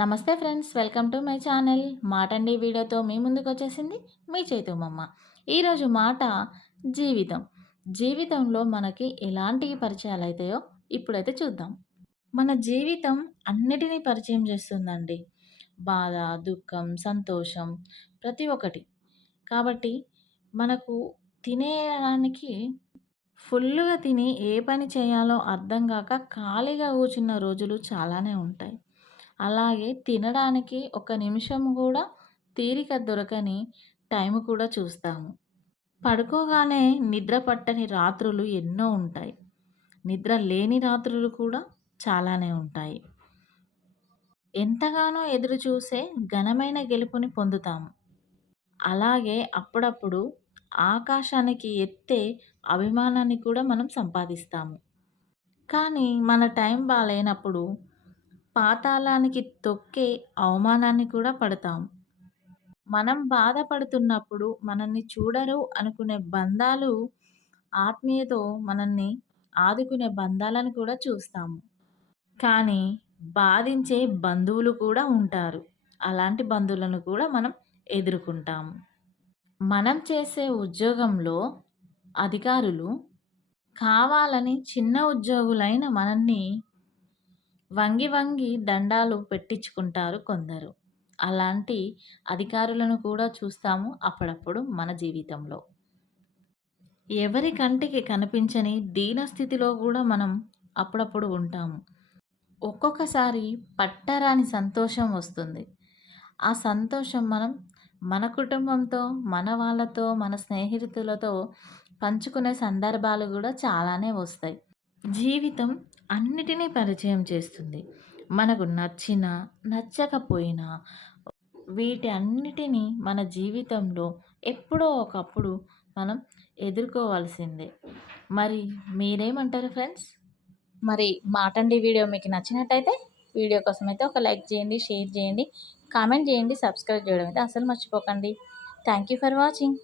నమస్తే friends welcome to my channel. మాటండి వీడియోతో మీ ముందుకు వచ్చేసింది మీ చేతుమమ్మ. ఈరోజు మాట జీవితం. జీవితంలో మనకి ఎలాంటి పరిచయాలు అవుతాయో ఇప్పుడైతే చూద్దాం. మన జీవితం అన్నిటినీ పరిచయం చేస్తుందండి. బాధ దుఃఖం సంతోషం ప్రతి ఒక్కటి. కాబట్టి మనకు తినేయడానికి ఫుల్గా తిని ఏ పని చేయాలో అర్థం కాక ఖాళీగా కూర్చున్న రోజులు చాలానే ఉంటాయి. అలాగే తినడానికి ఒక నిమిషం కూడా తీరిక దొరకని టైం కూడా చూస్తాము. పడుకోగానే నిద్ర పట్టని రాత్రులు ఎన్నో ఉంటాయి. నిద్ర లేని రాత్రులు కూడా చాలానే ఉంటాయి. ఎంతగానో ఎదురు చూసే ఘనమైన గెలుపుని పొందుతాము. అలాగే అప్పుడప్పుడు ఆకాశానికి ఎత్తే అభిమానాన్ని కూడా మనం సంపాదిస్తాము. కానీ మన టైం బాగాలేనప్పుడు పాతాళానికి తొక్కే అవమానాన్ని కూడా పడతాం. మనం బాధపడుతున్నప్పుడు మనల్ని చూడరు అనుకునే బంధాలు ఆత్మీయతో మనల్ని ఆదుకునే బంధాలను కూడా చూస్తాము. కానీ బాధించే బంధువులు కూడా ఉంటారు. అలాంటి బంధువులను కూడా మనం ఎదుర్కొంటాము. మనం చేసే ఉద్యోగంలో అధికారులు కావాలని చిన్న ఉద్యోగులైన మనల్ని వంగి వంగి దండాలు పెట్టించుకుంటారు కొందరు. అలాంటి అధికారులను కూడా చూస్తాము అప్పుడప్పుడు మన జీవితంలో. ఎవరి కంటికి కనిపించని దీనస్థితిలో కూడా మనం అప్పుడప్పుడు ఉంటాము. ఒక్కొక్కసారి పట్టరాని సంతోషం వస్తుంది. ఆ సంతోషం మనం మన కుటుంబంతో మన వాళ్ళతో మన స్నేహితులతో పంచుకునే సందర్భాలు కూడా చాలానే వస్తాయి. జీవితం అన్నిటినీ పరిచయం చేస్తుంది. మనకు నచ్చిన నచ్చకపోయినా వీటి అన్నిటినీ మన జీవితంలో ఎప్పుడో ఒకప్పుడు మనం ఎదుర్కోవాల్సిందే. మరి మీరేమంటారు ఫ్రెండ్స్? మరి మాటండి వీడియో మీకు నచ్చినట్టయితే వీడియో కోసం అయితే ఒక లైక్ చేయండి షేర్ చేయండి కామెంట్ చేయండి సబ్స్క్రైబ్ చేయడం అయితే అసలు మర్చిపోకండి. Thank you for watching.